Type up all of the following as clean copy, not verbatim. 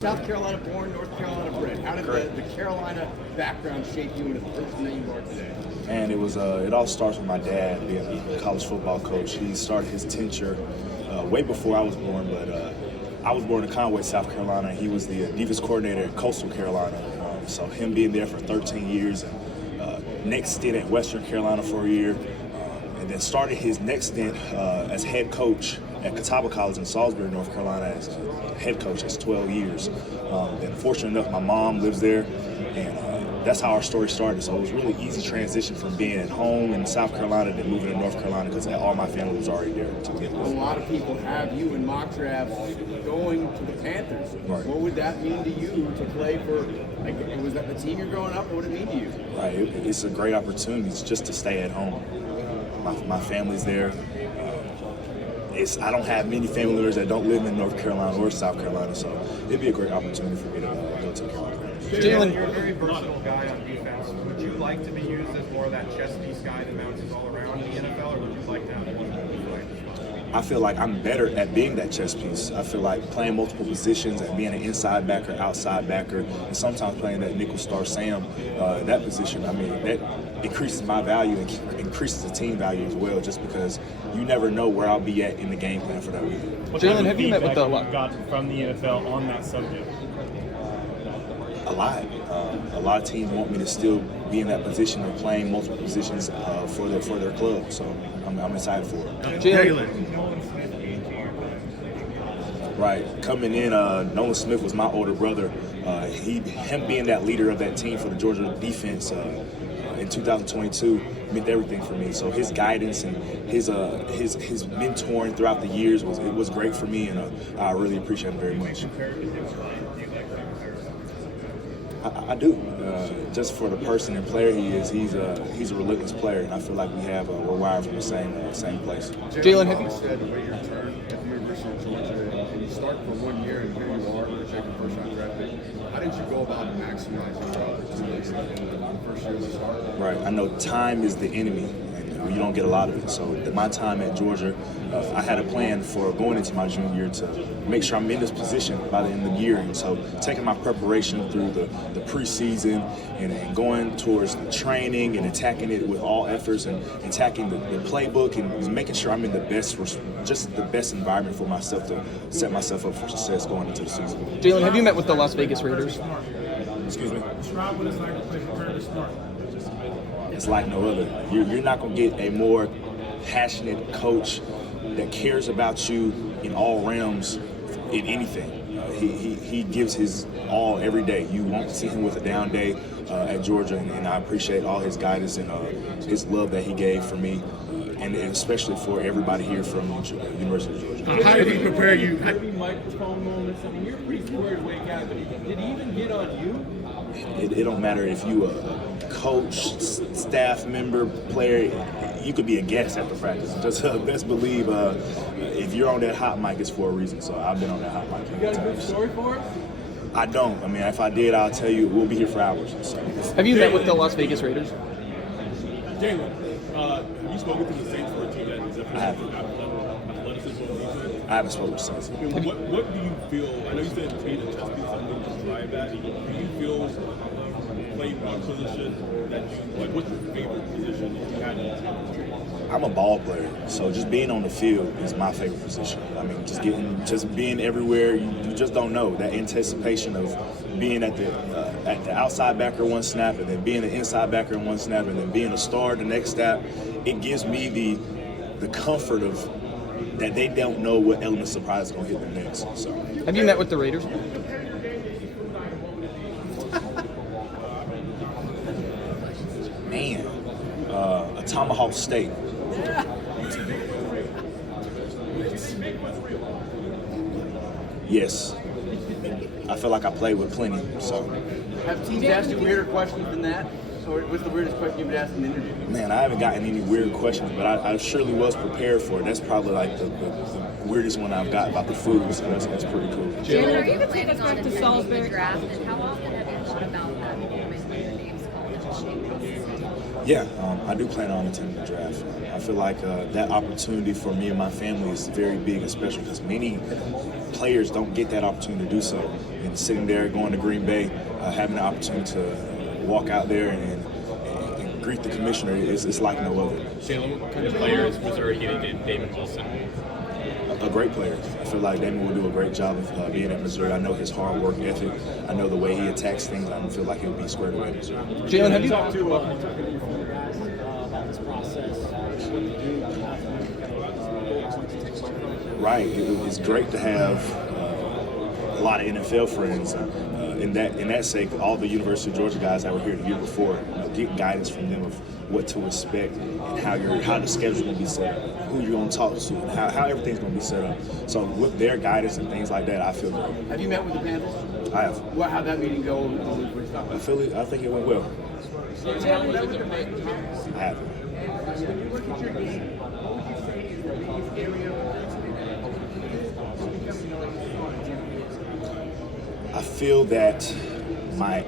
South Carolina born, North Carolina bred. How did the Carolina background shape you into the person that you are today? And it all starts with my dad being a college football coach. He started his tenure way before I was born, but I was born in Conway, South Carolina. He was the defense coordinator at Coastal Carolina. So him being there for 13 years, and next stint at Western Carolina for a year, and then started his next stint as head coach at Catawba College in Salisbury, North Carolina, as head coach. That's 12 years. And fortunate enough, my mom lives there, and that's how our story started. So it was really easy transition from being at home in South Carolina to moving to North Carolina because all my family was already there. A lot of people have you in mock drafts going to the Panthers. Right. What would that mean to you to play for? Was that the team you're growing up? What would it mean to you? Right. It's a great opportunity just to stay at home. My family's there. I don't have many family members that don't live in North Carolina or South Carolina, so it'd be a great opportunity for me to go to Carolina. Jalon, you're a very versatile guy on defense. Would you like to be used as more of that chess piece guy that bounces all around in the NFL, or would you like to have one that you like? I feel like I'm better at being that chess piece. I feel like playing multiple positions and being an inside backer, outside backer, and sometimes playing that nickel star Sam, that position, I mean, that increases my value and increases the team value as well, just because you never know where I'll be at in the game plan for that week. Jalon, have you met with the got from the NFL on that subject? A lot. A lot of teams want me to still be in that position of playing multiple positions for their club, so I'm excited for it. Jalon. Right, coming in, Nolan Smith was my older brother. Him being that leader of that team for the Georgia defense in 2022 meant everything for me. So his guidance and his mentoring throughout the years was great for me, and I really appreciate it very much. I do. Just for the person and player he is, he's a relentless player, and I feel like we're wired from the same place. Jalon, have you said the way you return at the University of Georgia, and you start for 1 year, and here you are, second first-round draft pick. How did you go about maximizing your opportunities in the first year of the start? Right. I know time is the enemy, and you don't get a lot of it. So my time at Georgia, I had a plan for going into my junior year to make sure I'm in this position by the end of the year. And so taking my preparation through the preseason and going towards the training and attacking it with all efforts and attacking the playbook and making sure I'm in the best environment for myself to set myself up for success going into the season. Jalon, have you met with the Las Vegas Raiders? Excuse me? Describe what it's like to play for Curtis Smart. It's like no other. You're not going to get a more passionate coach that cares about you in all realms in anything. He gives his all every day. You won't see him with a down day at Georgia, and I appreciate all his guidance and his love that he gave for me, and especially for everybody here from University of Georgia. How did he prepare you? Microphone moments. I mean, you're pretty scared to wake up. Did he even get on you? It don't matter if you a coach, staff member, player. You could be a guest at the practice. Just best believe if you're on that hot mic, it's for a reason. So I've been on that hot mic. You got a good story for us? I don't. I mean, if I did, I'll tell you. We'll be here for hours. So. Have you met with the Las Vegas Raiders? Jalon, have you spoken to the Saints for a team that is athleticism? I haven't spoken to Saints. What do you feel? I know you said being a chess piece, something to drive that. Do you feel playing one position that what's your favorite position that you had in the team? I'm a ball player, so just being on the field is my favorite position. I mean, just being everywhere. You just don't know that anticipation of being at the outside backer one snap, and then being an inside backer in one snap, and then being a star the next snap. It gives me the comfort of that they don't know what element of surprise is going to hit them next. So, Have you met with the Raiders? man, a tomahawk steak. Yes. I feel like I play with plenty. So, Have teams asked you weirder questions than that? Or what's the weirdest question you've been asked in the interview? man, I haven't gotten any weird questions, but I surely was prepared for it. That's probably like the weirdest one I've got about the food, so that's pretty cool. Jalon, are you planning on attending the draft, and how often have you thought about that moment when your name's called in the shape process? Yeah, I do plan on attending the draft. I feel like that opportunity for me and my family is very big and special because many players don't get that opportunity to do so. And sitting there, going to Green Bay, having the opportunity to walk out there and greet the commissioner is like no other. Jalon, what kind of player is Missouri getting Damon Wilson? A great player. I feel like Damon will do a great job of being at Missouri. I know his hard work ethic. I know the way he attacks things. I feel like he'll be squared away at Missouri. Jalon, have you talked to your guys about this process? What you do, Right. It's great to have a lot of NFL friends. In that sake, all the University of Georgia guys that were here the year before, get guidance from them of what to expect and how the schedule's going to be set up, who you're going to talk to, and how everything's going to be set up. So with their guidance and things like that, I feel great. Have you met with the Panthers? I have. How'd that meeting go? I think it went well. I have. I feel that my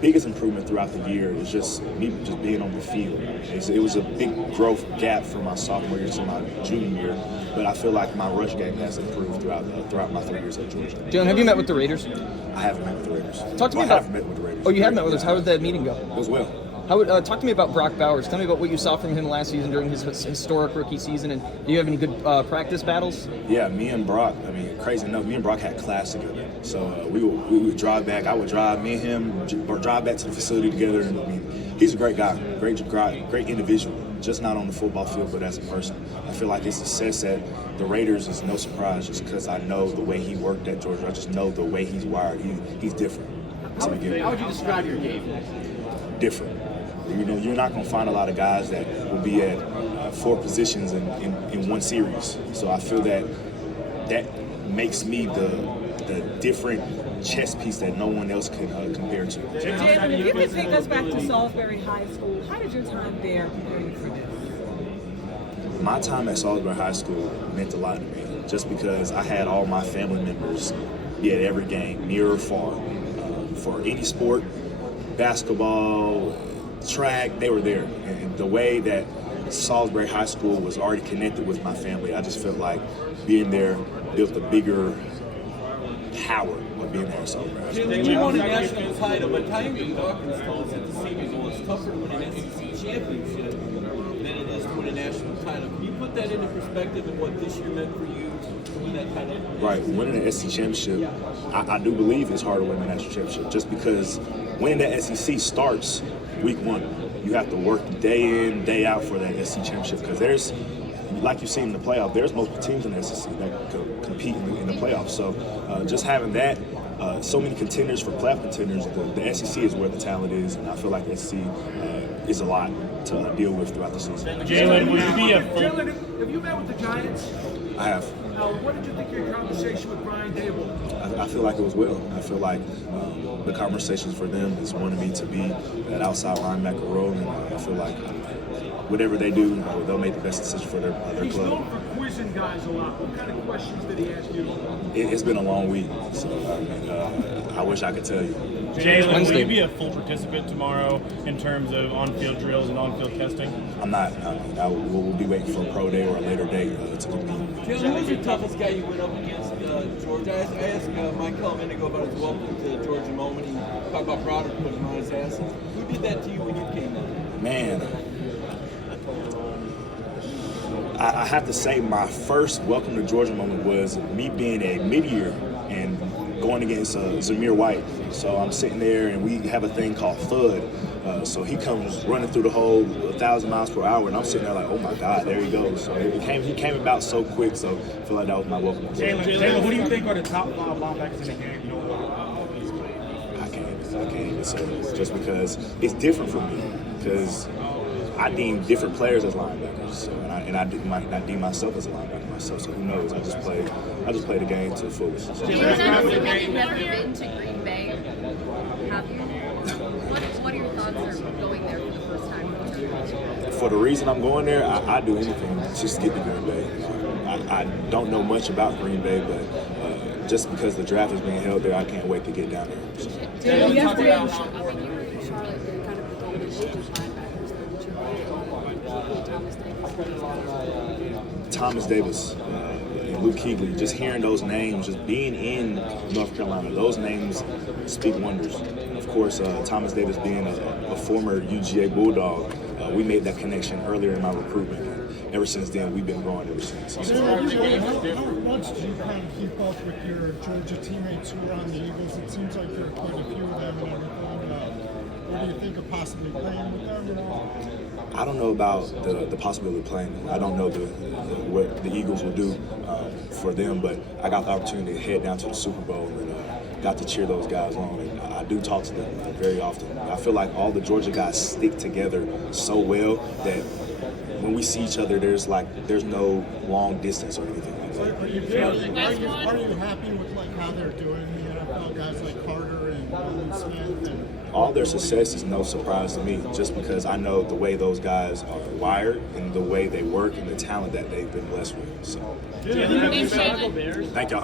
biggest improvement throughout the year is just me being on the field. It was a big growth gap from my sophomore year to my junior year, but I feel like my rush game has improved throughout my 3 years at Georgia. Jalon, have you met with the Raiders? I haven't met with the Raiders. Talk to me I about. have met with the Raiders. Oh, you have met with us. How did that meeting go? It was well. Talk to me about Brock Bowers. Tell me about what you saw from him last season during his historic rookie season, and do you have any good practice battles? Yeah, me and Brock, crazy enough, me and Brock had class together. So we would drive back. I would drive, me and him, drive back to the facility together. And he's a great guy, great individual, just not on the football field, but as a person. I feel like his success at the Raiders is no surprise just because I know the way he worked at Georgia. I just know the way he's wired. He's different. How would you describe your game? Different. You're not going to find a lot of guys that will be at 4 positions in one series. So I feel that makes me the different chess piece that no one else can compare to. Jalon, if you could take us back to Salisbury High School, how did your time there prepare you for this? My time at Salisbury High School meant a lot to me, just because I had all my family members be at every game, near or far. For any sport, basketball, track, they were there. And the way that Salisbury High School was already connected with my family, I just felt like being there built a bigger power of being there at Salisbury High School. You won a national title, but Tyron Dawkins told us at the Senior Bowl it's tougher to win an SEC championship than it is to win a national title. Can you put that into perspective and what this year meant for you to win that title? Right, winning the SEC championship, I do believe it's harder to win the national championship just because winning the SEC starts week 1. You have to work day in, day out for that SEC championship because there's, like you've seen in the playoff, there's multiple teams in the SEC that compete in the playoffs. So just having that, so many contenders for playoff contenders, the SEC is where the talent is, and I feel like the SEC is a lot to deal with throughout the season. Jalon, would you be a Jalon, have you met with the Giants? I have. What did you think of your conversation with Brian Dable? I feel like it was well. I feel like the conversations for them is wanting me to be that outside linebacker role, and I feel like whatever they do, they'll make the best decision for their club. He's known for quizzing guys a lot. What kind of questions did he ask you? It's been a long week, so I wish I could tell you. Jalon, will you be a full participant tomorrow in terms of on-field drills and on-field testing? I'm not. We'll be waiting for a pro day or a later day to compete. Jalon, who was the toughest guy you went up against Georgia? I asked Michael a minute ago about his welcome to Georgia moment. He talked about Browder putting him on his ass. Who did that to you when you came in? Man, I have to say my first welcome to Georgia moment was me being a mid-year and going against Zamir White. So I'm sitting there and we have a thing called FUD. So he comes running through the hole 1,000 miles per hour, and I'm sitting there like, oh my God, there he goes. So he came about so quick, so I feel like that was my welcome. Jalon, who do you think are the top 5 linebackers in the game? I can't even say this just because it's different for me, because I deem different players as linebackers, so, and I might not deem myself as a linebacker myself. So who knows? I just play the game to the fullest. You've never been to Green Bay, have you? What are your thoughts on going there for the first time? For the reason I'm going there, I do anything just to get to Green Bay. I don't know much about Green Bay, but just because the draft is being held there, I can't wait to get down there. So. Thomas Davis, Luke Kuechly, just hearing those names, just being in North Carolina, those names speak wonders. Of course, Thomas Davis being a former UGA Bulldog, we made that connection earlier in my recruitment. And ever since then, we've been growing ever since. How much do you kind of keep up with your Georgia teammates who are on the Eagles? It seems like there are quite a few of them and everything. What do you think of possibly playing with them? I don't know about the possibility of playing. I don't know what the Eagles will do for them, but I got the opportunity to head down to the Super Bowl and got to cheer those guys on. And I do talk to them very often. I feel like all the Georgia guys stick together so well that when we see each other, there's no long distance or anything like that. Are you happy with how they're doing in the NFL? Guys like Carter and Smith and all their success is no surprise to me, just because I know the way those guys are wired and the way they work and the talent that they've been blessed with. So, thank y'all.